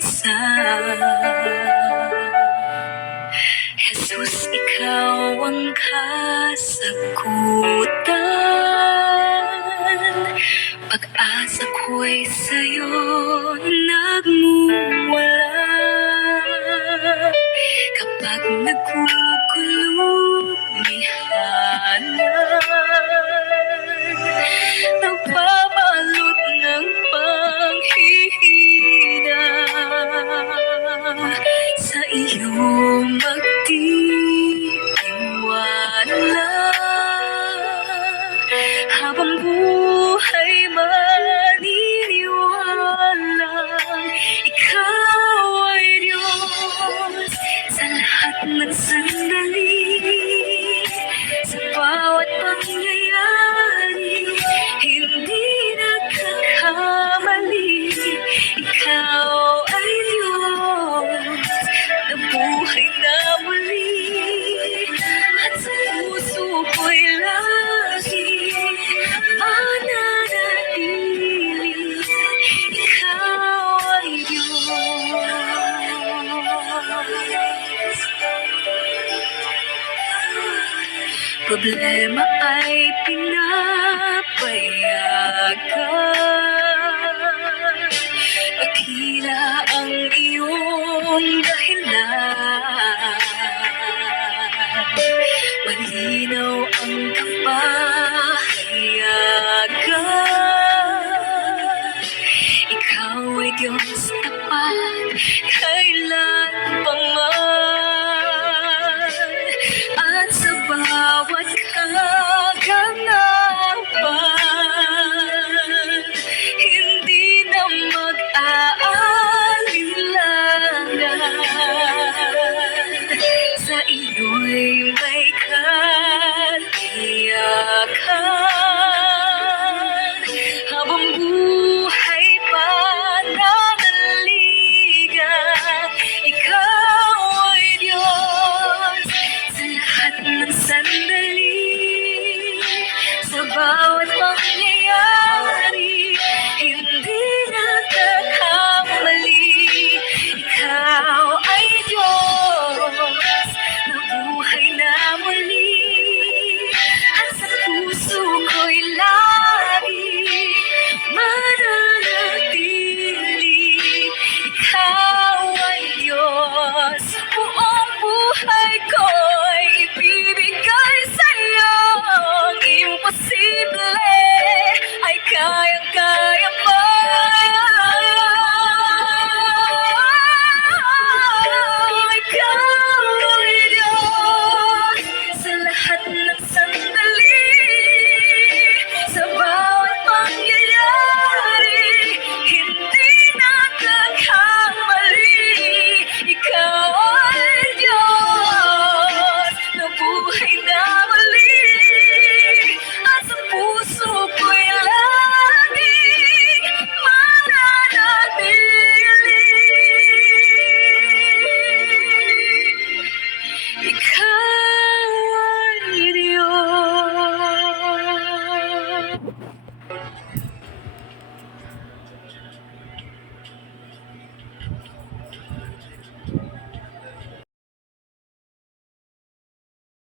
isa. Jesus, ikaw ang kasagutan Pag-asa ko'y sa'yo nagmumula. Kapag nagkukulo, may problema ay pinapayagan. Akila ang iyong dahilan. Malinaw ang kapahayagan. Ikaw ay Diyos tapat, kailan pa man. because